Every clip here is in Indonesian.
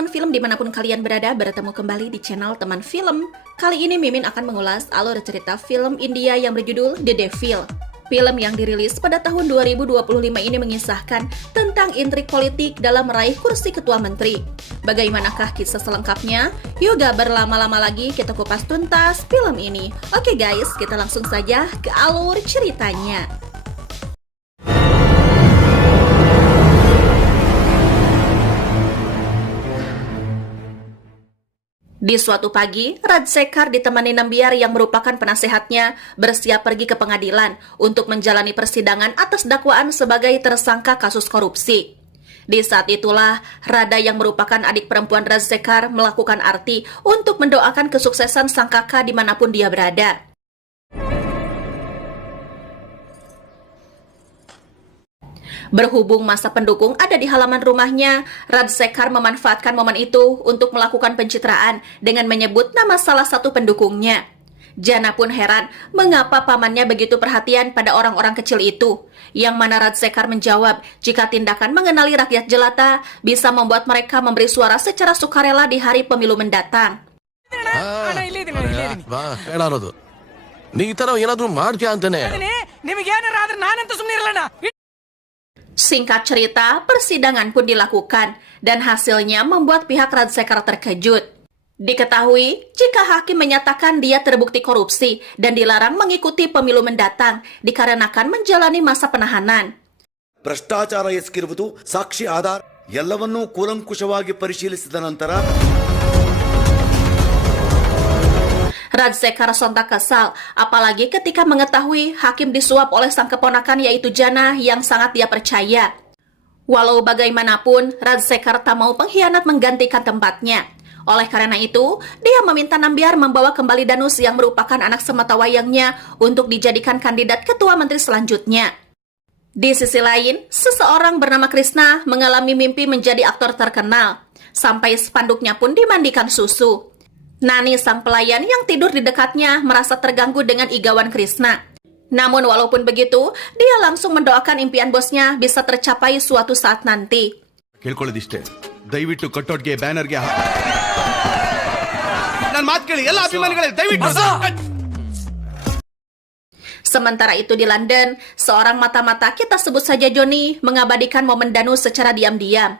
teman film dimanapun kalian berada, bertemu kembali di channel Teman Film. Kali ini Mimin akan mengulas alur cerita film India yang berjudul The Devil. Film yang dirilis pada tahun 2025 ini mengisahkan tentang intrik politik dalam meraih kursi ketua menteri. Bagaimanakah kisah selengkapnya? Yuk gak berlama-lama lagi, kita kupas tuntas film ini. Oke guys, kita langsung saja ke alur ceritanya. Di suatu pagi, Rajsekar ditemani Nambiar yang merupakan penasehatnya bersiap pergi ke pengadilan untuk menjalani persidangan atas dakwaan sebagai tersangka kasus korupsi. Di saat itulah, Rada yang merupakan adik perempuan Rajsekar melakukan arti untuk mendoakan kesuksesan sang kakak dimanapun dia berada. Berhubung masa pendukung ada di halaman rumahnya, Rajsekar memanfaatkan momen itu untuk melakukan pencitraan dengan menyebut nama salah satu pendukungnya. Jana pun heran mengapa pamannya begitu perhatian pada orang-orang kecil itu, yang mana Rajsekar menjawab jika tindakan mengenali rakyat jelata bisa membuat mereka memberi suara secara sukarela di hari pemilu mendatang. Singkat cerita, persidangan pun dilakukan dan hasilnya membuat pihak Rajsekar terkejut. Diketahui, jika hakim menyatakan dia terbukti korupsi dan dilarang mengikuti pemilu mendatang dikarenakan menjalani masa penahanan. ಭ್ರಷ್ಟಾಚಾರ ಎಸಗಿರುವುದು ಸಾಕ್ಷಿ ಆಧಾರ ಎಲ್ಲವನ್ನೂ ಕೂಲಂಕುಷವಾಗಿ ಪರಿಶೀಲಿಸಿದ ನಂತರ Rajsekar sontak kesal, apalagi ketika mengetahui hakim disuap oleh sang keponakan yaitu Jana yang sangat dia percaya. Walau bagaimanapun, Rajsekar tak mau pengkhianat menggantikan tempatnya. Oleh karena itu, dia meminta Nambiar membawa kembali Danus yang merupakan anak sematawayangnya untuk dijadikan kandidat ketua menteri selanjutnya. Di sisi lain, seseorang bernama Krishna mengalami mimpi menjadi aktor terkenal, sampai spanduknya pun dimandikan susu. Nani sang pelayan yang tidur di dekatnya merasa terganggu dengan igawan Krishna. Namun walaupun begitu, dia langsung mendoakan impian bosnya bisa tercapai suatu saat nanti. ಕೇಳ್ಕೊಳ್ಳೋದಿಷ್ಟೇ ದಯವಿಟ್ಟು ಕಟ್ಟೋಟ್ಗೆ ಬ್ಯಾನರ್ಗೆ ನನ್ನ ಮಾತು ಕೇಳಿ ಎಲ್ಲ ಅಭಿಮಾನಿಗಳೇ ದಯವಿಟ್ಟು Sementara itu di London, seorang mata-mata kita sebut saja Johnny mengabadikan momen Danus secara diam-diam.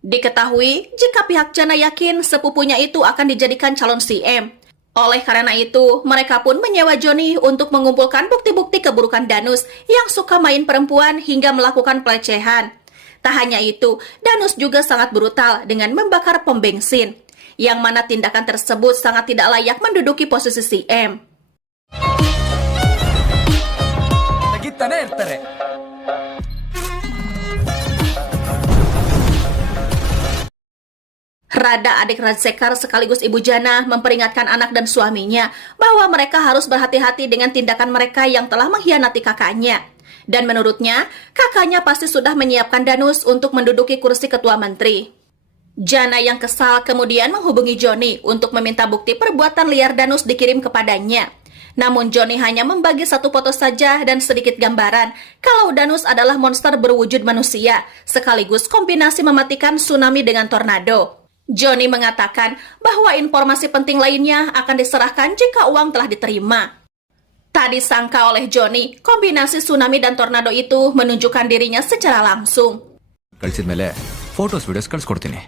Diketahui jika pihak Jana yakin sepupunya itu akan dijadikan calon CM. Oleh karena itu, mereka pun menyewa Johnny untuk mengumpulkan bukti-bukti keburukan Danus yang suka main perempuan hingga melakukan pelecehan. Tak hanya itu, Danus juga sangat brutal dengan membakar pom bensin, yang mana tindakan tersebut sangat tidak layak menduduki posisi CM. Rada, adik Rajsekar sekaligus ibu Jana, memperingatkan anak dan suaminya bahwa mereka harus berhati-hati dengan tindakan mereka yang telah mengkhianati kakaknya. Dan menurutnya, kakaknya pasti sudah menyiapkan Danus untuk menduduki kursi ketua menteri. Jana yang kesal kemudian menghubungi Johnny untuk meminta bukti perbuatan liar Danus dikirim kepadanya. Namun Johnny hanya membagi satu foto saja dan sedikit gambaran kalau Danus adalah monster berwujud manusia, sekaligus kombinasi mematikan tsunami dengan tornado. Johnny mengatakan bahwa informasi penting lainnya akan diserahkan jika uang telah diterima. Tak disangka oleh Johnny, kombinasi tsunami dan tornado itu menunjukkan dirinya secara langsung. ಕಳಿಸಿದ್ಮೇಲೆ photos videos ಕಳ್ಸ್ಕೊಡ್ತೀನಿ.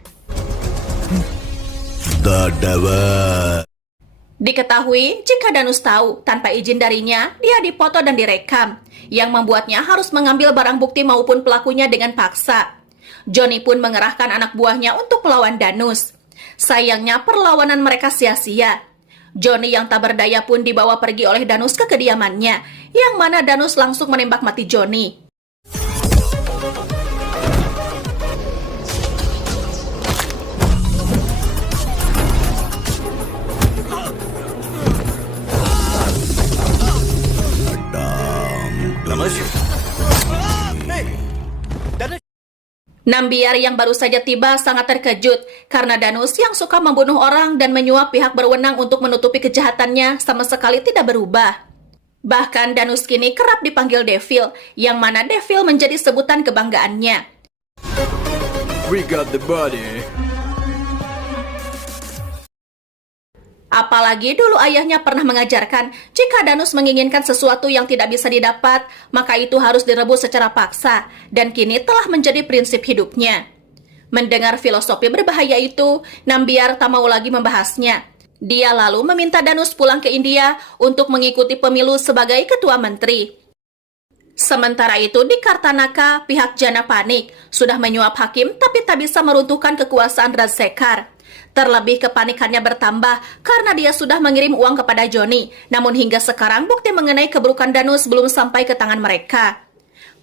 Diketahui jika Danus tahu tanpa izin darinya, dia dipoto dan direkam, yang membuatnya harus mengambil barang bukti maupun pelakunya dengan paksa. Johnny pun mengerahkan anak buahnya untuk melawan Danus. Sayangnya perlawanan mereka sia-sia. Johnny yang tak berdaya pun dibawa pergi oleh Danus ke kediamannya, yang mana Danus langsung menembak mati Johnny. Nambiar yang baru saja tiba sangat terkejut karena Danus yang suka membunuh orang dan menyuap pihak berwenang untuk menutupi kejahatannya sama sekali tidak berubah. Bahkan Danus kini kerap dipanggil Devil, yang mana Devil menjadi sebutan kebanggaannya. We got the body. Apalagi dulu ayahnya pernah mengajarkan, jika Danus menginginkan sesuatu yang tidak bisa didapat, maka itu harus direbut secara paksa, dan kini telah menjadi prinsip hidupnya. Mendengar filosofi berbahaya itu, Nambiar tak mau lagi membahasnya. Dia lalu meminta Danus pulang ke India untuk mengikuti pemilu sebagai ketua menteri. Sementara itu di Kartanaka, pihak Jana panik, sudah menyuap hakim tapi tak bisa meruntuhkan kekuasaan Rajsekar. Terlebih kepanikannya bertambah karena dia sudah mengirim uang kepada Joni, namun hingga sekarang bukti mengenai keburukan Danus belum sampai ke tangan mereka.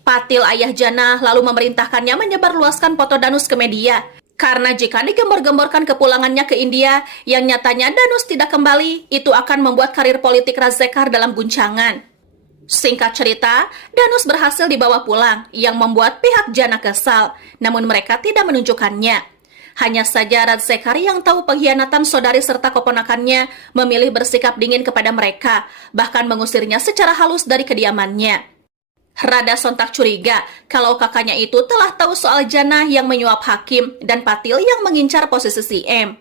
Patil ayah Jana lalu memerintahkannya menyebarluaskan foto Danus ke media. Karena jika digembor-gemborkan kepulangannya ke India, yang nyatanya Danus tidak kembali, itu akan membuat karir politik Rajsekar dalam guncangan. Singkat cerita, Danus berhasil dibawa pulang, yang membuat pihak Jana kesal, namun mereka tidak menunjukkannya. Hanya saja Rajsekar yang tahu pengkhianatan saudari serta keponakannya memilih bersikap dingin kepada mereka, bahkan mengusirnya secara halus dari kediamannya. Rada sontak curiga kalau kakaknya itu telah tahu soal Jana yang menyuap hakim dan Patil yang mengincar posisi CM.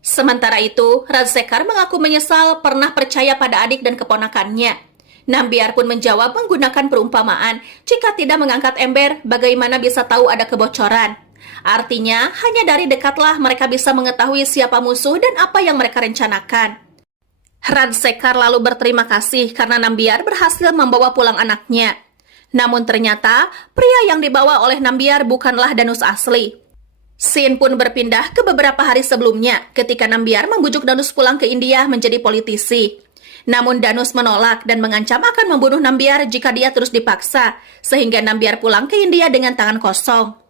Sementara itu, Rajsekar mengaku menyesal pernah percaya pada adik dan keponakannya. Nambiar pun menjawab menggunakan perumpamaan, jika tidak mengangkat ember, bagaimana bisa tahu ada kebocoran? Artinya, hanya dari dekatlah mereka bisa mengetahui siapa musuh dan apa yang mereka rencanakan. Rajsekar lalu berterima kasih karena Nambiar berhasil membawa pulang anaknya. Namun ternyata, pria yang dibawa oleh Nambiar bukanlah Danus asli. Scene pun berpindah ke beberapa hari sebelumnya ketika Nambiar membujuk Danus pulang ke India menjadi politisi. Namun Danus menolak dan mengancam akan membunuh Nambiar jika dia terus dipaksa, sehingga Nambiar pulang ke India dengan tangan kosong.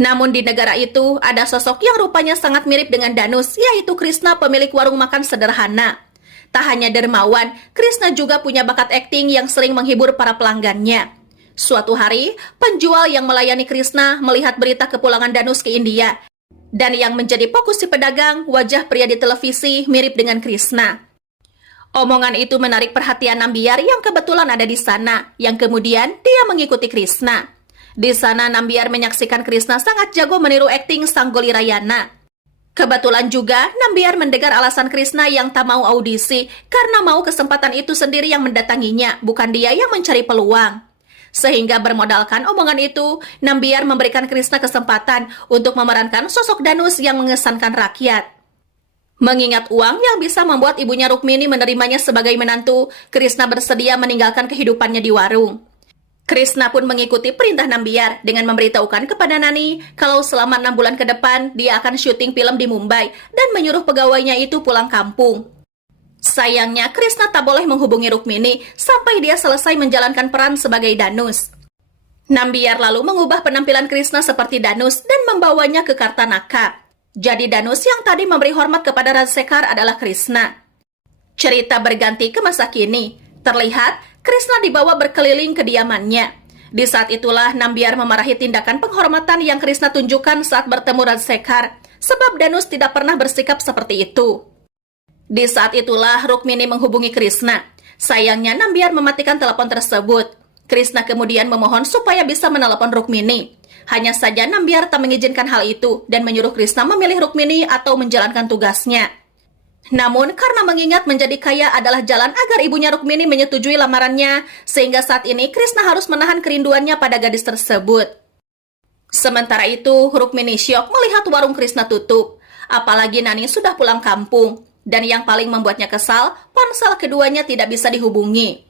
Namun di negara itu ada sosok yang rupanya sangat mirip dengan Danus, yaitu Krishna, pemilik warung makan sederhana. Tak hanya dermawan, Krishna juga punya bakat akting yang sering menghibur para pelanggannya. Suatu hari, penjual yang melayani Krishna melihat berita kepulangan Danus ke India. Dan yang menjadi fokus si pedagang, wajah pria di televisi mirip dengan Krishna. Omongan itu menarik perhatian Nambiar yang kebetulan ada di sana, yang kemudian dia mengikuti Krishna. Di sana Nambiar menyaksikan Krishna sangat jago meniru akting sang Golirayana. Kebetulan juga Nambiar mendengar alasan Krishna yang tak mau audisi karena mau kesempatan itu sendiri yang mendatanginya, bukan dia yang mencari peluang. Sehingga bermodalkan omongan itu, Nambiar memberikan Krishna kesempatan untuk memerankan sosok Danus yang mengesankan rakyat. Mengingat uang yang bisa membuat ibunya Rukmini menerimanya sebagai menantu, Krishna bersedia meninggalkan kehidupannya di warung. Krishna pun mengikuti perintah Nambiar dengan memberitahukan kepada Nani kalau selama 6 bulan ke depan dia akan syuting film di Mumbai dan menyuruh pegawainya itu pulang kampung. Sayangnya Krishna tak boleh menghubungi Rukmini sampai dia selesai menjalankan peran sebagai Danus. Nambiar lalu mengubah penampilan Krishna seperti Danus dan membawanya ke Kartanaka. Jadi Danus yang tadi memberi hormat kepada Rajsekar adalah Krishna. Cerita berganti ke masa kini. Terlihat Krishna dibawa berkeliling kediamannya. Di saat itulah Nambiar memarahi tindakan penghormatan yang Krishna tunjukkan saat bertemu Rajsekar, sebab Danus tidak pernah bersikap seperti itu. Di saat itulah Rukmini menghubungi Krishna. Sayangnya Nambiar mematikan telepon tersebut. Krishna kemudian memohon supaya bisa menelepon Rukmini. Hanya saja Nambiar tak mengizinkan hal itu dan menyuruh Krishna memilih Rukmini atau menjalankan tugasnya. Namun karena mengingat menjadi kaya adalah jalan agar ibunya Rukmini menyetujui lamarannya, sehingga saat ini Krishna harus menahan kerinduannya pada gadis tersebut. Sementara itu, Rukmini syok melihat warung Krishna tutup. Apalagi Nani sudah pulang kampung. Dan yang paling membuatnya kesal, ponsel keduanya tidak bisa dihubungi.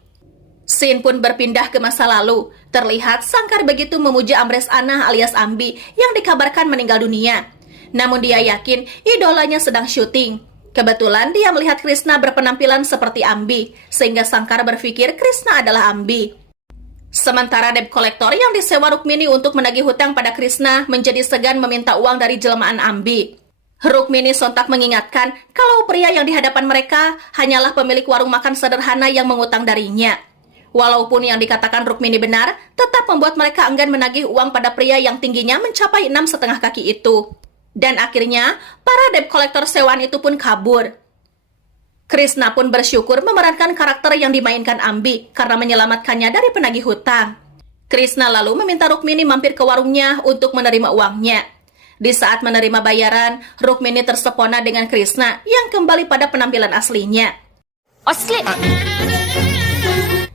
Scene pun berpindah ke masa lalu. Terlihat Sangkar begitu memuja Amres Anah alias Ambi yang dikabarkan meninggal dunia. Namun dia yakin idolanya sedang syuting. Kebetulan dia melihat Krishna berpenampilan seperti Ambi, sehingga Sangkar berpikir Krishna adalah Ambi. Sementara debt collector yang disewa Rukmini untuk menagih hutang pada Krishna menjadi segan meminta uang dari jelmaan Ambi. Rukmini sontak mengingatkan kalau pria yang di hadapan mereka hanyalah pemilik warung makan sederhana yang mengutang darinya. Walaupun yang dikatakan Rukmini benar, tetap membuat mereka enggan menagih uang pada pria yang tingginya mencapai 6,5 kaki itu. Dan akhirnya, para debt collector sewaan itu pun kabur. Krishna pun bersyukur memerankan karakter yang dimainkan Ambi karena menyelamatkannya dari penagih hutang. Krishna lalu meminta Rukmini mampir ke warungnya untuk menerima uangnya. Di saat menerima bayaran, Rukmini tersepona dengan Krishna yang kembali pada penampilan aslinya. Asli.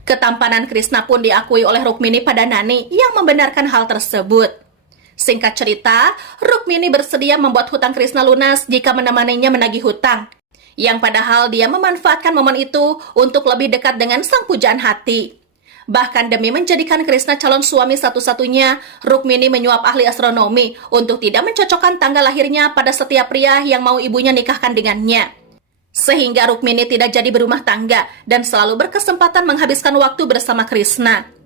Ketampanan Krishna pun diakui oleh Rukmini pada Nani yang membenarkan hal tersebut. Singkat cerita, Rukmini bersedia membuat hutang Krishna lunas jika menemaninya menagih hutang. Yang padahal dia memanfaatkan momen itu untuk lebih dekat dengan sang pujaan hati. Bahkan demi menjadikan Krishna calon suami satu-satunya, Rukmini menyuap ahli astronomi untuk tidak mencocokkan tanggal lahirnya pada setiap pria yang mau ibunya nikahkan dengannya. Sehingga Rukmini tidak jadi berumah tangga dan selalu berkesempatan menghabiskan waktu bersama Krishna.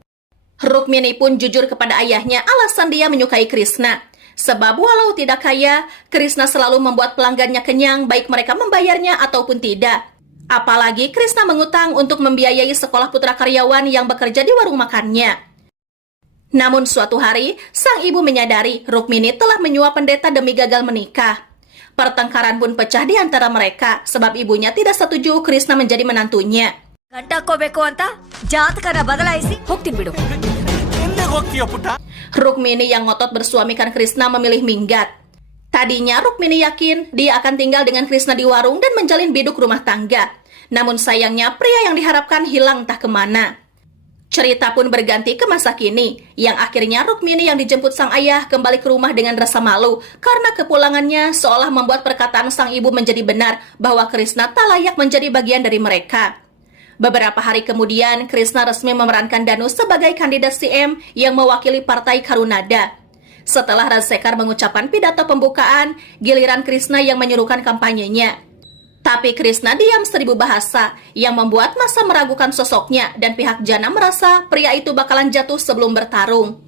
Rukmini pun jujur kepada ayahnya alasan dia menyukai Krishna. Sebab walau tidak kaya, Krishna selalu membuat pelanggannya kenyang baik mereka membayarnya ataupun tidak. Apalagi Krishna mengutang untuk membiayai sekolah putra karyawan yang bekerja di warung makannya. Namun suatu hari, sang ibu menyadari Rukmini telah menyuap pendeta demi gagal menikah. Pertengkaran pun pecah di antara mereka sebab ibunya tidak setuju Krishna menjadi menantunya. ಗಂಟ ಹಾಕೋಬೇಕು ಅಂತ ಜಾತಕನ ಬದಲಾಯಿಸಿ ಹೋಗ್ತೀನಿ ಬಿಡು. Rukmini yang ngotot bersuamikan Krishna memilih minggat. Tadinya Rukmini yakin dia akan tinggal dengan Krishna di warung dan menjalin biduk rumah tangga. Namun sayangnya pria yang diharapkan hilang entah kemana. Cerita pun berganti ke masa kini, yang akhirnya Rukmini yang dijemput sang ayah kembali ke rumah dengan rasa malu karena kepulangannya seolah membuat perkataan sang ibu menjadi benar bahwa Krishna tak layak menjadi bagian dari mereka. Beberapa hari kemudian, Krishna resmi memerankan Danus sebagai kandidat CM yang mewakili partai Karunada. Setelah Rajsekar mengucapkan pidato pembukaan, giliran Krishna yang menyuruhkan kampanyenya. Tapi Krishna diam 1000 bahasa, yang membuat masa meragukan sosoknya dan pihak Jana merasa pria itu bakalan jatuh sebelum bertarung.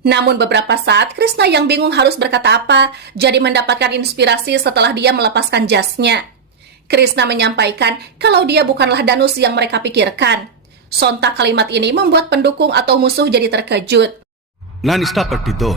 Namun beberapa saat Krishna yang bingung harus berkata apa, jadi mendapatkan inspirasi setelah dia melepaskan jasnya. Krishna menyampaikan kalau dia bukanlah Danus yang mereka pikirkan. Sontak kalimat ini membuat pendukung atau musuh jadi terkejut. ನಾನು ಇಷ್ಟಪಟ್ಟಿದ್ದು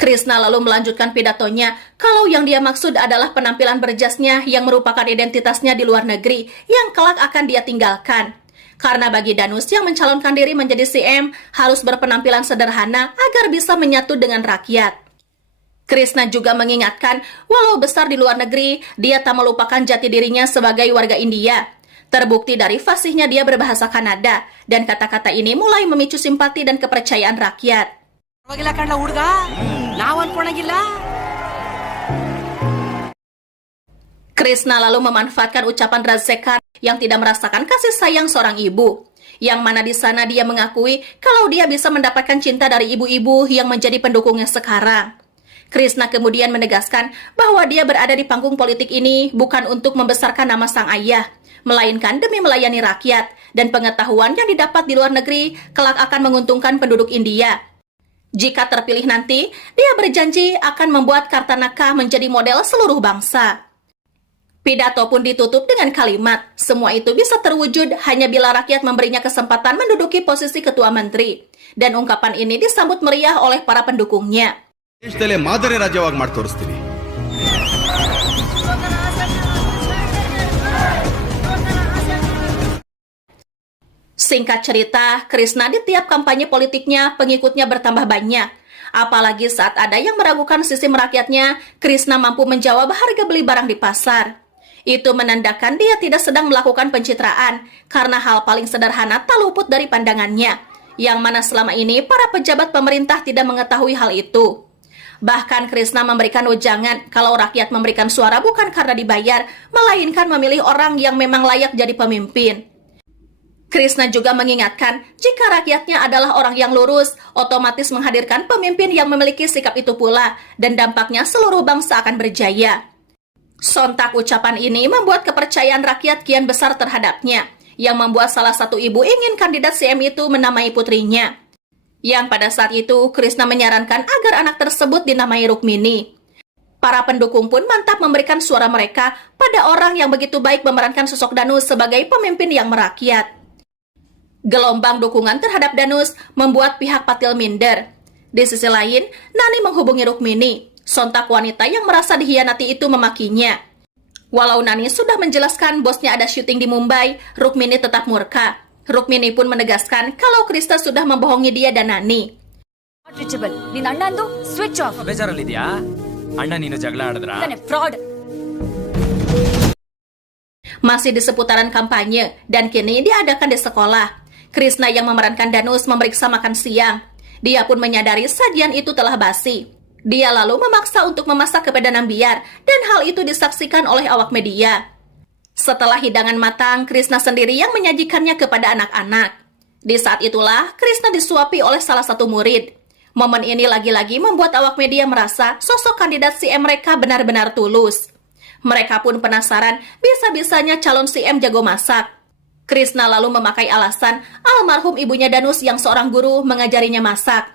Krishna lalu melanjutkan pidatonya kalau yang dia maksud adalah penampilan berjasnya yang merupakan identitasnya di luar negeri yang kelak akan dia tinggalkan. Karena bagi Danus yang mencalonkan diri menjadi CM harus berpenampilan sederhana agar bisa menyatu dengan rakyat. Krishna juga mengingatkan walau besar di luar negeri, dia tak melupakan jati dirinya sebagai warga India. Terbukti dari fasihnya dia berbahasa Kanada, dan kata-kata ini mulai memicu simpati dan kepercayaan rakyat. Krishna lalu memanfaatkan ucapan Rajsekar yang tidak merasakan kasih sayang seorang ibu, yang mana di sana dia mengakui kalau dia bisa mendapatkan cinta dari ibu-ibu yang menjadi pendukungnya sekarang. Krishna kemudian menegaskan bahwa dia berada di panggung politik ini bukan untuk membesarkan nama sang ayah, melainkan demi melayani rakyat, dan pengetahuan yang didapat di luar negeri kelak akan menguntungkan penduduk India. Jika terpilih nanti, dia berjanji akan membuat Kartanaka menjadi model seluruh bangsa. Pidato pun ditutup dengan kalimat, semua itu bisa terwujud hanya bila rakyat memberinya kesempatan menduduki posisi ketua menteri. Dan ungkapan ini disambut meriah oleh para pendukungnya. ದೇಶದಲ್ಲೇ ಮಾದರಿ ರಾಜ್ಯವಾಗಿ ಮಾಡಿ ತೋರಿಸ್ತೀನಿ. Singkat cerita, Krishna di tiap kampanye politiknya, pengikutnya bertambah banyak. Apalagi saat ada yang meragukan sisi merakyatnya, Krishna mampu menjawab harga beli barang di pasar. Itu menandakan dia tidak sedang melakukan pencitraan, karena hal paling sederhana tak luput dari pandangannya, yang mana selama ini para pejabat pemerintah tidak mengetahui hal itu. Bahkan Krishna memberikan wejangan kalau rakyat memberikan suara bukan karena dibayar, melainkan memilih orang yang memang layak jadi pemimpin. Krishna juga mengingatkan, jika rakyatnya adalah orang yang lurus, otomatis menghadirkan pemimpin yang memiliki sikap itu pula, dan dampaknya seluruh bangsa akan berjaya. Sontak ucapan ini membuat kepercayaan rakyat kian besar terhadapnya, yang membuat salah satu ibu ingin kandidat CM itu menamai putrinya. Yang pada saat itu, Krishna menyarankan agar anak tersebut dinamai Rukmini. Para pendukung pun mantap memberikan suara mereka pada orang yang begitu baik memerankan sosok Danus sebagai pemimpin yang merakyat. Gelombang dukungan terhadap Danus membuat pihak Patil minder. Di sisi lain, Nani menghubungi Rukmini. Sontak wanita yang merasa dihianati itu memakinya. Walau Nani sudah menjelaskan bosnya ada syuting di Mumbai, Rukmini tetap murka. Rukmini pun menegaskan kalau Krishna sudah membohongi dia dan Nani. Not reachable ನಿನ್ನ ಅಣ್ಣಂದು switch off ಬೇಜಾರಲ್ಲಿದ್ಯಾ ಅಣ್ಣ ನೀನು ಜಗಳ ಆಡಿದ್ರಾ fraud. Masih di seputaran kampanye dan kini diadakan di sekolah. Krishna yang memerankan Danus memeriksa makan siang. Dia pun menyadari sajian itu telah basi. Dia lalu memaksa untuk memasak kepada Nambiar dan hal itu disaksikan oleh awak media. Setelah hidangan matang, Krishna sendiri yang menyajikannya kepada anak-anak. Di saat itulah Krishna disuapi oleh salah satu murid. Momen ini lagi-lagi membuat awak media merasa sosok kandidat CM mereka benar-benar tulus. Mereka pun penasaran bisa-bisanya calon CM jago masak. Krishna lalu memakai alasan almarhum ibunya Danus yang seorang guru mengajarinya masak.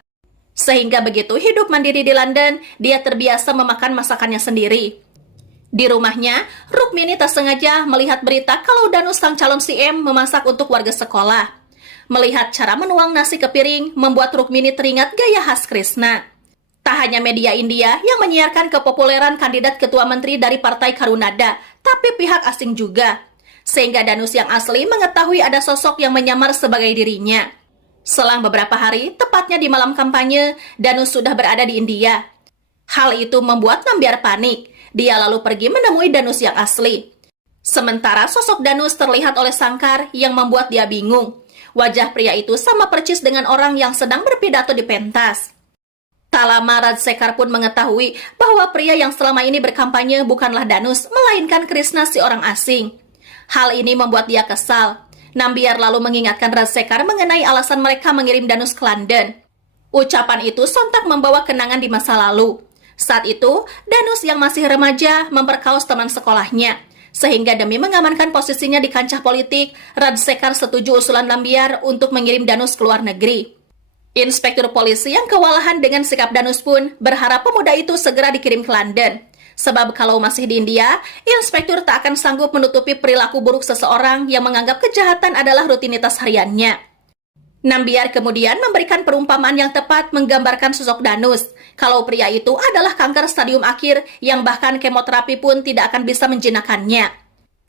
Sehingga begitu hidup mandiri di London, dia terbiasa memakan masakannya sendiri. Di rumahnya, Rukmini tak sengaja melihat berita kalau Danus sang calon CM memasak untuk warga sekolah. Melihat cara menuang nasi ke piring, membuat Rukmini teringat gaya khas Krishna. Tak hanya media India yang menyiarkan kepopuleran kandidat ketua menteri dari Partai Karunada, tapi pihak asing juga. Sehingga Danus yang asli mengetahui ada sosok yang menyamar sebagai dirinya. Selang beberapa hari, tepatnya di malam kampanye, Danus sudah berada di India. Hal itu membuat Nambiar panik. Dia lalu pergi menemui Danus yang asli. Sementara sosok Danus terlihat oleh Sangkar yang membuat dia bingung. Wajah pria itu sama percis dengan orang yang sedang berpidato di pentas. Tak lama Rajsekar pun mengetahui bahwa pria yang selama ini berkampanye bukanlah Danus, melainkan Krishna si orang asing. Hal ini membuat dia kesal. Nambiar lalu mengingatkan Rajsekar mengenai alasan mereka mengirim Danus ke London. Ucapan itu sontak membawa kenangan di masa lalu. Saat itu, Danus yang masih remaja memperkaos teman sekolahnya. Sehingga demi mengamankan posisinya di kancah politik, Rajsekar setuju usulan Nambiar untuk mengirim Danus ke luar negeri. Inspektur polisi yang kewalahan dengan sikap Danus pun berharap pemuda itu segera dikirim ke London. Sebab kalau masih di India, inspektur tak akan sanggup menutupi perilaku buruk seseorang yang menganggap kejahatan adalah rutinitas hariannya. Nambiar kemudian memberikan perumpamaan yang tepat menggambarkan sosok Danus, kalau pria itu adalah kanker stadium akhir yang bahkan kemoterapi pun tidak akan bisa menjinakkannya.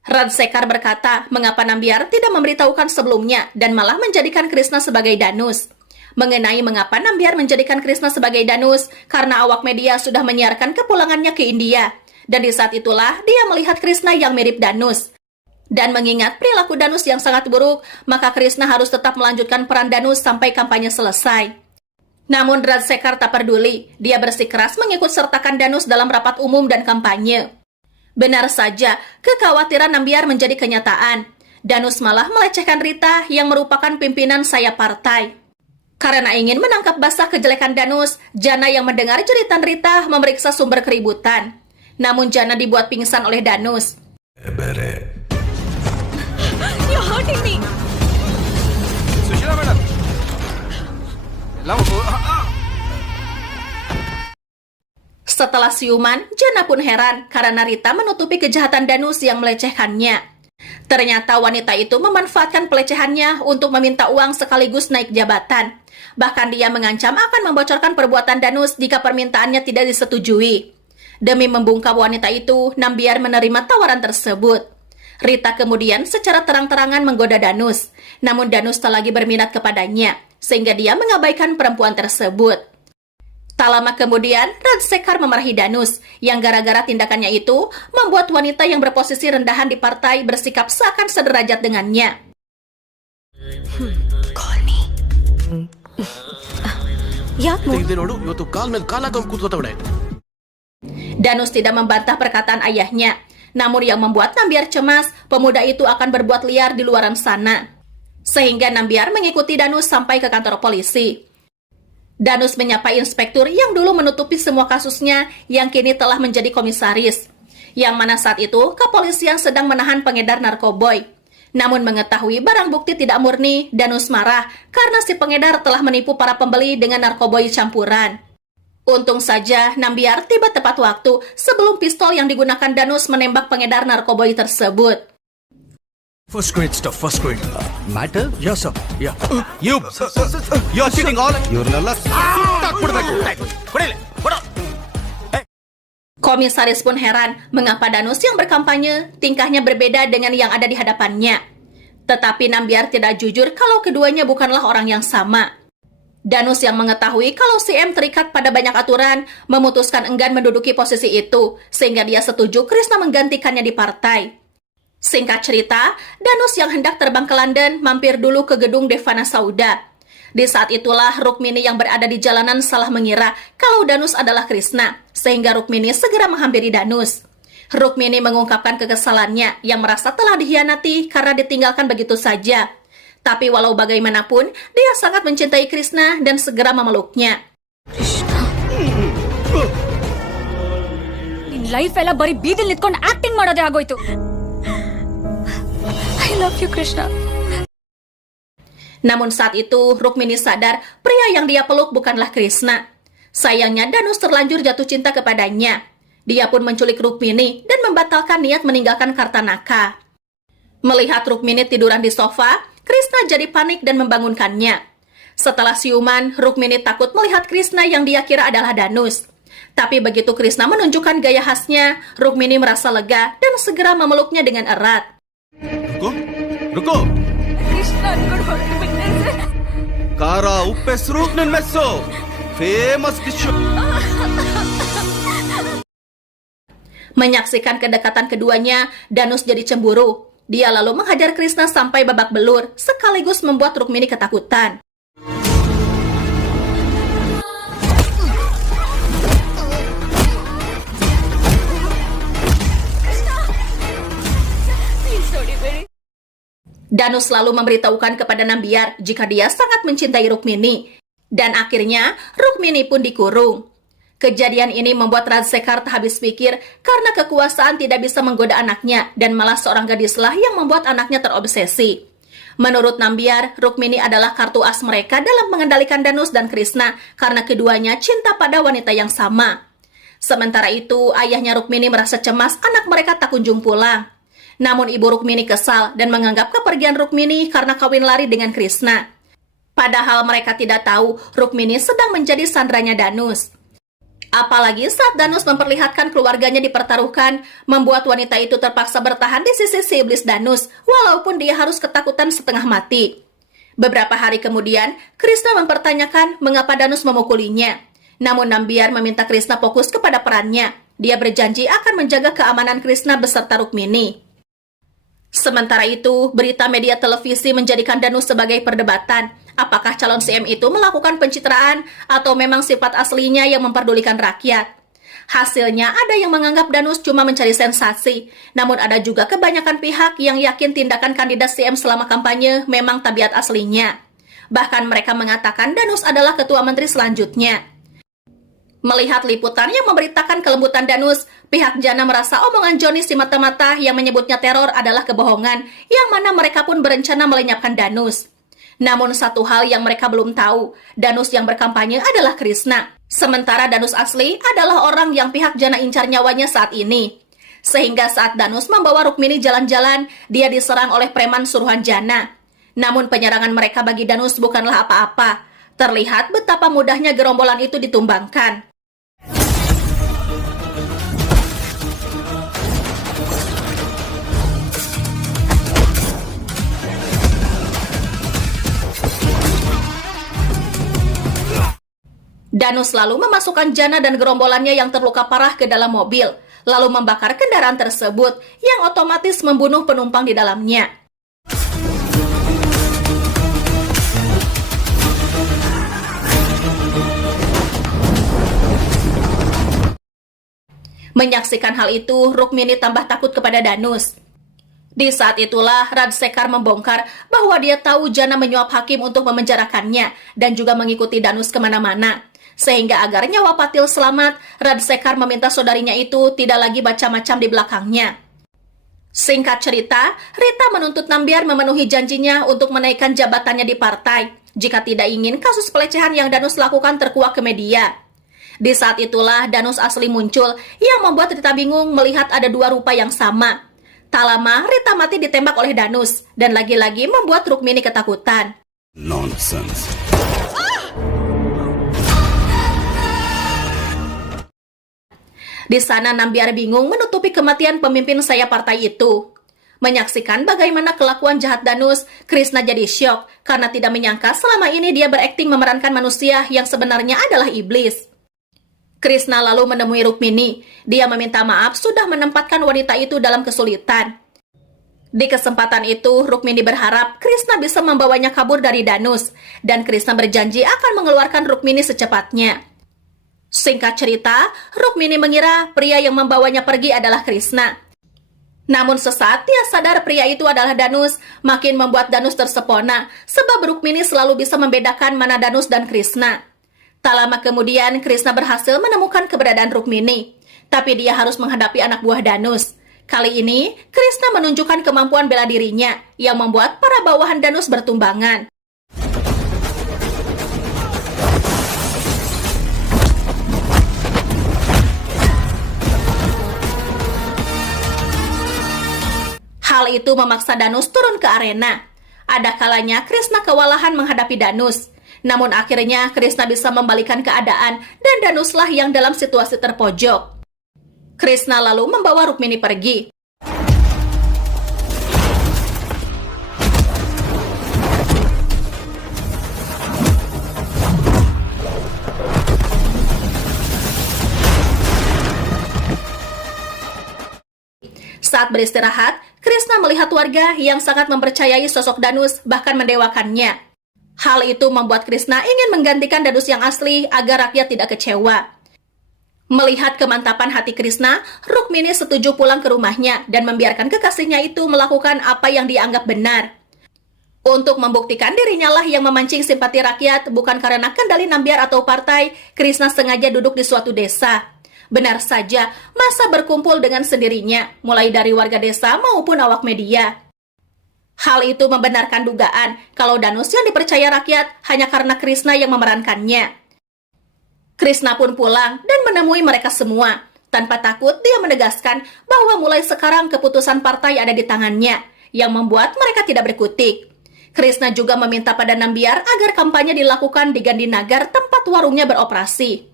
Rajsekar berkata, mengapa Nambiar tidak memberitahukan sebelumnya dan malah menjadikan Krishna sebagai Danus. Mengenai mengapa Nambiar menjadikan Krishna sebagai Danus, karena awak media sudah menyiarkan kepulangannya ke India. Dan di saat itulah dia melihat Krishna yang mirip Danus. Dan mengingat perilaku Danus yang sangat buruk, maka Krishna harus tetap melanjutkan peran Danus sampai kampanye selesai. Namun Rajsekar tak peduli, dia bersikeras mengikut sertakan Danus dalam rapat umum dan kampanye. Benar saja, kekhawatiran Nambiar menjadi kenyataan. Danus malah melecehkan Rita yang merupakan pimpinan sayap partai. Karena ingin menangkap basah kejelekan Danus, Jana yang mendengar jeritan Rita memeriksa sumber keributan. Namun Jana dibuat pingsan oleh Danus. You're hurting me. Sushila madam Setelah siuman, Jana pun heran karena Rita menutupi kejahatan Danus yang melecehkannya. Ternyata wanita itu memanfaatkan pelecehannya untuk meminta uang sekaligus naik jabatan. Bahkan dia mengancam akan membocorkan perbuatan Danus jika permintaannya tidak disetujui. Demi membungkam wanita itu, Nambiar menerima tawaran tersebut. Rita kemudian secara terang-terangan menggoda Danus. Namun Danus tak lagi berminat kepadanya, sehingga dia mengabaikan perempuan tersebut. Tak lama kemudian, Rajsekar memarahi Danus, yang gara-gara tindakannya itu membuat wanita yang berposisi rendahan di partai bersikap seakan sederajat dengannya. Call me. ಯಾಕೆ ನೋಡು ಇವತ್ತು ಕಾಲ್ ಮೇಲೆ ಕಾಲ್ ಹಾಕೊಂಡು ಕೂತ್ಕೋತವಳೆ. Danus tidak membantah perkataan ayahnya. Namun yang membuat Nambiar cemas, pemuda itu akan berbuat liar di luaran sana. Sehingga Nambiar mengikuti Danus sampai ke kantor polisi. Danus menyapa inspektur yang dulu menutupi semua kasusnya yang kini telah menjadi komisaris. Yang mana saat itu kepolisian sedang menahan pengedar narkoboy. Namun mengetahui barang bukti tidak murni, Danus marah karena si pengedar telah menipu para pembeli dengan narkoboy campuran. Untung saja Nambiar tiba tepat waktu sebelum pistol yang digunakan Danus menembak pengedar narkoboy tersebut. First grade stuff first grade matter yes sir yeah you are cheating all ಇವ್ರನ್ನೆಲ್ಲ ಸುಟ್ಟಾಕ್ಬಿಡ್ಬೇಕು. Komisaris pun heran mengapa Danus yang berkampanye tingkahnya berbeda dengan yang ada di hadapannya. Tetapi Nambiar tidak jujur kalau keduanya bukanlah orang yang sama. Danus yang mengetahui kalau si M terikat pada banyak aturan, memutuskan enggan menduduki posisi itu, sehingga dia setuju Krishna menggantikannya di partai. Singkat cerita, Danus yang hendak terbang ke London mampir dulu ke gedung Devana Sauda. Di saat itulah Rukmini yang berada di jalanan salah mengira kalau Danus adalah Krishna, sehingga Rukmini segera menghampiri Danus. Rukmini mengungkapkan kekesalannya yang merasa telah dikhianati karena ditinggalkan begitu saja. Tapi walau bagaimanapun, dia sangat mencintai Krishna dan segera memeluknya. ನಿನ್ life ಎಲ್ಲ ಬರೀ ಬೀದಿಲ್ ನಿಂತ್ಕೊಂಡು acting ಮಾಡೋದೇ ಆಗೋಯ್ತು. I love you Krishna. Namun saat itu, Rukmini sadar pria yang dia peluk bukanlah Krishna. Sayangnya Danus terlanjur jatuh cinta kepadanya. Dia pun menculik Rukmini dan membatalkan niat meninggalkan Kartanaka. Melihat Rukmini tiduran di sofa, Krishna jadi panik dan membangunkannya. Setelah siuman, Rukmini takut melihat Krishna yang dia kira adalah Danus. Tapi begitu Krishna menunjukkan gaya khasnya, Rukmini merasa lega dan segera memeluknya dengan erat. ರುಕೋ ರುಕೋ ಕೃಷ್ಣ ಅನ್ಕೊಂಡು ಹೊರಟ್ಬಿಟ್ಟೆ ಸರ್. ಖಾರ ಉಪ್ಪೆಸರು ನನ್ನ mess famous dish. Menyaksikan kedekatan keduanya, Danus jadi cemburu. Dia lalu menghajar Krishna sampai babak belur, sekaligus membuat Rukmini ketakutan. Danus lalu memberitahukan kepada Nambiar jika dia sangat mencintai Rukmini. Dan akhirnya, Rukmini pun dikurung. Kejadian ini membuat Rajsekar tak habis pikir karena kekuasaan tidak bisa menggoda anaknya dan malah seorang gadislah yang membuat anaknya terobsesi. Menurut Nambiar, Rukmini adalah kartu as mereka dalam mengendalikan Danus dan Krishna karena keduanya cinta pada wanita yang sama. Sementara itu, ayahnya Rukmini merasa cemas anak mereka tak kunjung pulang. Namun ibu Rukmini kesal dan menganggap kepergian Rukmini karena kawin lari dengan Krishna. Padahal mereka tidak tahu Rukmini sedang menjadi sandranya Danus. Apalagi saat Danus memperlihatkan keluarganya dipertaruhkan, membuat wanita itu terpaksa bertahan di sisi si iblis Danus, walaupun dia harus ketakutan setengah mati. Beberapa hari kemudian, Krishna mempertanyakan mengapa Danus memukulinya. Namun Nambiar meminta Krishna fokus kepada perannya. Dia berjanji akan menjaga keamanan Krishna beserta Rukmini. Sementara itu, berita media televisi menjadikan Danus sebagai perdebatan. Apakah calon CM itu melakukan pencitraan atau memang sifat aslinya yang memperdulikan rakyat? Hasilnya ada yang menganggap Danus cuma mencari sensasi, namun ada juga kebanyakan pihak yang yakin tindakan kandidat CM selama kampanye memang tabiat aslinya. Bahkan mereka mengatakan Danus adalah ketua menteri selanjutnya. Melihat liputan yang memberitakan kelembutan Danus, pihak Jana merasa omongan Joni si mata-mata yang menyebutnya teror adalah kebohongan, yang mana mereka pun berencana melenyapkan Danus. Namun satu hal yang mereka belum tahu, Danus yang berkampanye adalah Krishna. Sementara Danus asli adalah orang yang pihak Jana incar nyawanya saat ini. Sehingga saat Danus membawa Rukmini jalan-jalan, dia diserang oleh preman suruhan Jana. Namun penyerangan mereka bagi Danus bukanlah apa-apa. Terlihat betapa mudahnya gerombolan itu ditumbangkan. Danus lalu memasukkan Jana dan gerombolannya yang terluka parah ke dalam mobil, lalu membakar kendaraan tersebut yang otomatis membunuh penumpang di dalamnya. Menyaksikan hal itu, Rukmini tambah takut kepada Danus. Di saat itulah Rajsekar membongkar bahwa dia tahu Jana menyuap hakim untuk memenjarakannya dan juga mengikuti Danus kemana-mana. Sehingga agar nyawa Patil selamat, Rajsekar meminta saudarinya itu tidak lagi macam-macam di belakangnya. Singkat cerita, Rita menuntut Nambiar memenuhi janjinya untuk menaikkan jabatannya di partai, jika tidak ingin kasus pelecehan yang Danus lakukan terkuak ke media. Di saat itulah Danus asli muncul, yang membuat Rita bingung melihat ada dua rupa yang sama. Tak lama, Rita mati ditembak oleh Danus, dan lagi-lagi membuat Rukmini ketakutan. Nonsense. Di sana Nambiar bingung menutupi kematian pemimpin sayap partai itu. Menyaksikan bagaimana kelakuan jahat Danus, Krishna jadi syok karena tidak menyangka selama ini dia berakting memerankan manusia yang sebenarnya adalah iblis. Krishna lalu menemui Rukmini. Dia meminta maaf sudah menempatkan wanita itu dalam kesulitan. Di kesempatan itu, Rukmini berharap Krishna bisa membawanya kabur dari Danus, dan Krishna berjanji akan mengeluarkan Rukmini secepatnya. Singkat cerita, Rukmini mengira pria yang membawanya pergi adalah Krishna. Namun sesaat dia sadar pria itu adalah Danus, makin membuat Danus tersepona, sebab Rukmini selalu bisa membedakan mana Danus dan Krishna. Tak lama kemudian, Krishna berhasil menemukan keberadaan Rukmini, tapi dia harus menghadapi anak buah Danus. Kali ini, Krishna menunjukkan kemampuan bela dirinya, yang membuat para bawahan Danus bertumbangan. Hal itu memaksa Danus turun ke arena. Ada kalanya Krishna kewalahan menghadapi Danus. Namun akhirnya Krishna bisa membalikan keadaan dan Danuslah yang dalam situasi terpojok. Krishna lalu membawa Rukmini pergi. Saat beristirahat, Krishna melihat warga yang sangat mempercayai sosok Danus, bahkan mendewakannya. Hal itu membuat Krishna ingin menggantikan Danus yang asli agar rakyat tidak kecewa. Melihat kemantapan hati Krishna, Rukmini setuju pulang ke rumahnya dan membiarkan kekasihnya itu melakukan apa yang dianggap benar. Untuk membuktikan dirinya lah yang memancing simpati rakyat, bukan karena kendali Nambiar atau partai, Krishna sengaja duduk di suatu desa. Benar saja, massa berkumpul dengan sendirinya, mulai dari warga desa maupun awak media. Hal itu membenarkan dugaan kalau Danus yang dipercaya rakyat hanya karena Krishna yang memerankannya. Krishna pun pulang dan menemui mereka semua. Tanpa takut, dia menegaskan bahwa mulai sekarang keputusan partai ada di tangannya, yang membuat mereka tidak berkutik. Krishna juga meminta pada Nambiar agar kampanye dilakukan di Gandhinagar tempat warungnya beroperasi.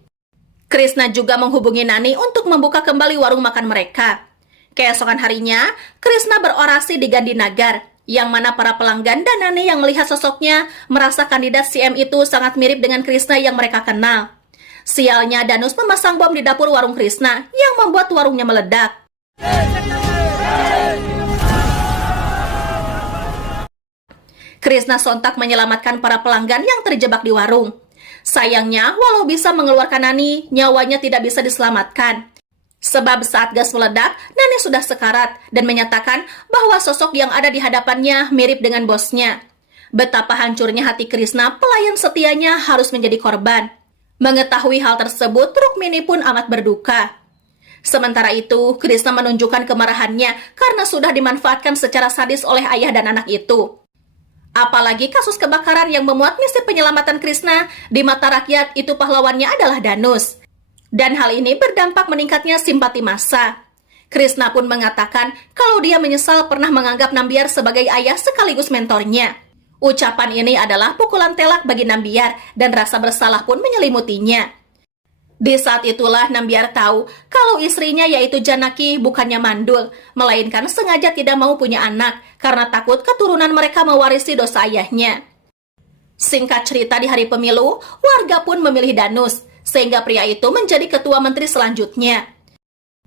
Krishna juga menghubungi Nani untuk membuka kembali warung makan mereka. Keesokan harinya, Krishna berorasi di Gandhinagar, yang mana para pelanggan dan Nani yang melihat sosoknya merasa kandidat CM itu sangat mirip dengan Krishna yang mereka kenal. Sialnya, Danus memasang bom di dapur warung Krishna yang membuat warungnya meledak. Krishna sontak menyelamatkan para pelanggan yang terjebak di warung. Sayangnya, walau bisa mengeluarkan Nani, nyawanya tidak bisa diselamatkan. Sebab saat gas meledak, Nani sudah sekarat dan menyatakan bahwa sosok yang ada di hadapannya mirip dengan bosnya. Betapa hancurnya hati Krishna, pelayan setianya harus menjadi korban. Mengetahui hal tersebut, Rukmini pun amat berduka. Sementara itu, Krishna menunjukkan kemarahannya karena sudah dimanfaatkan secara sadis oleh ayah dan anak itu. Apalagi kasus kebakaran yang memuat misi penyelamatan Krishna, di mata rakyat itu pahlawannya adalah Danus. Dan hal ini berdampak meningkatnya simpati massa. Krishna pun mengatakan kalau dia menyesal pernah menganggap Nambiar sebagai ayah sekaligus mentornya. Ucapan ini adalah pukulan telak bagi Nambiar dan rasa bersalah pun menyelimutinya. Di saat itulah Nambiar tahu kalau istrinya yaitu Janaki bukannya mandul, melainkan sengaja tidak mau punya anak karena takut keturunan mereka mewarisi dosa ayahnya. Singkat cerita, di hari pemilu, warga pun memilih Danus, sehingga pria itu menjadi ketua menteri selanjutnya.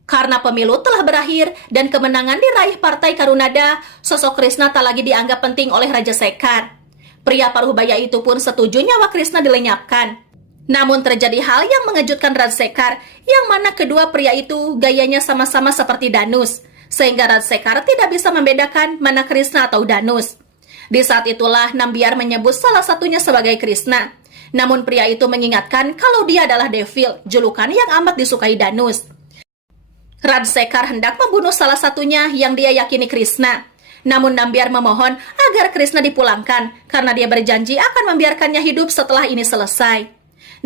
Karena pemilu telah berakhir dan kemenangan diraih Partai Karunada, sosok Krishna tak lagi dianggap penting oleh Raja Sekar. Pria Parubaya itu pun setuju nyawa Krishna dilenyapkan. Namun terjadi hal yang mengejutkan Raja Sekar, yang mana kedua pria itu gayanya sama-sama seperti Danus, sehingga Raja Sekar tidak bisa membedakan mana Krishna atau Danus. Di saat itulah Nambiar menyebut salah satunya sebagai Krishna. Namun pria itu mengingatkan kalau dia adalah Devil, julukan yang amat disukai Danus. Raja Sekar hendak membunuh salah satunya yang dia yakini Krishna. Namun Nambiar memohon agar Krishna dipulangkan karena dia berjanji akan membiarkannya hidup setelah ini selesai.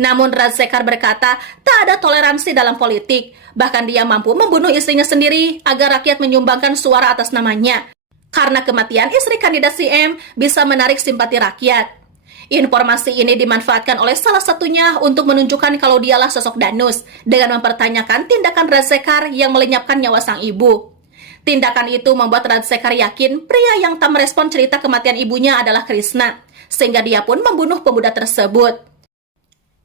Namun Raja Sekar berkata tak ada toleransi dalam politik. Bahkan dia mampu membunuh istrinya sendiri agar rakyat menyumbangkan suara atas namanya. Karena kematian istri kandidat CM bisa menarik simpati rakyat. Informasi ini dimanfaatkan oleh salah satunya untuk menunjukkan kalau dialah sosok Danus dengan mempertanyakan tindakan Raja Sekar yang melenyapkan nyawa sang ibu. Tindakan itu membuat Rajsekar yakin pria yang tak merespon cerita kematian ibunya adalah Krishna, sehingga dia pun membunuh pemuda tersebut.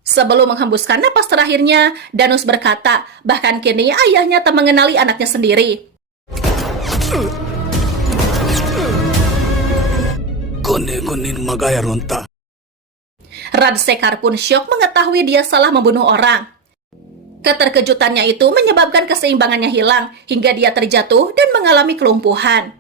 Sebelum menghembuskan napas terakhirnya, Danus berkata bahkan kini ayahnya tak mengenali anaknya sendiri. Rajsekar pun syok mengetahui dia salah membunuh orang. Keterkejutannya itu menyebabkan keseimbangannya hilang hingga dia terjatuh dan mengalami kelumpuhan.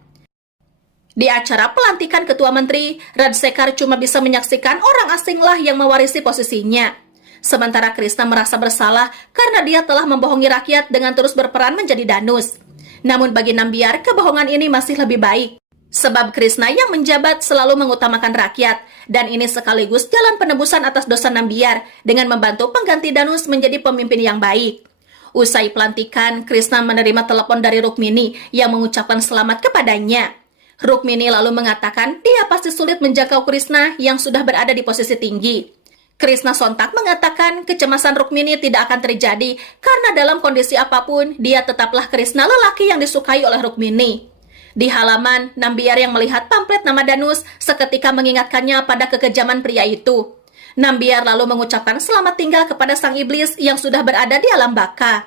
Di acara pelantikan ketua menteri, Rajsekar cuma bisa menyaksikan orang asinglah yang mewarisi posisinya. Sementara Krishna merasa bersalah karena dia telah membohongi rakyat dengan terus berperan menjadi Danus. Namun bagi Nambiar, kebohongan ini masih lebih baik. Sebab Krishna yang menjabat selalu mengutamakan rakyat, dan ini sekaligus jalan penebusan atas dosa Nambiar dengan membantu pengganti Danus menjadi pemimpin yang baik. Usai pelantikan, Krishna menerima telepon dari Rukmini yang mengucapkan selamat kepadanya. Rukmini lalu mengatakan dia pasti sulit menjangkau Krishna yang sudah berada di posisi tinggi. Krishna sontak mengatakan kecemasan Rukmini tidak akan terjadi karena dalam kondisi apapun, dia tetaplah Krishna lelaki yang disukai oleh Rukmini. Di halaman, Nambiar yang melihat pamflet nama Danus seketika mengingatkannya pada kekejaman pria itu. Nambiar lalu mengucapkan selamat tinggal kepada sang iblis yang sudah berada di alam baka.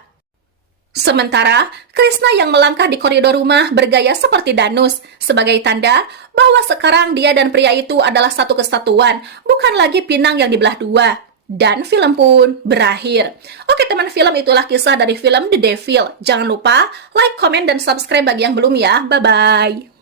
Sementara, Krishna yang melangkah di koridor rumah bergaya seperti Danus sebagai tanda bahwa sekarang dia dan pria itu adalah satu kesatuan, bukan lagi pinang yang dibelah dua. Dan film pun berakhir. Oke teman, film itulah kisah dari film The Devil. Jangan lupa like, komen, dan subscribe bagi yang belum ya. Bye-bye.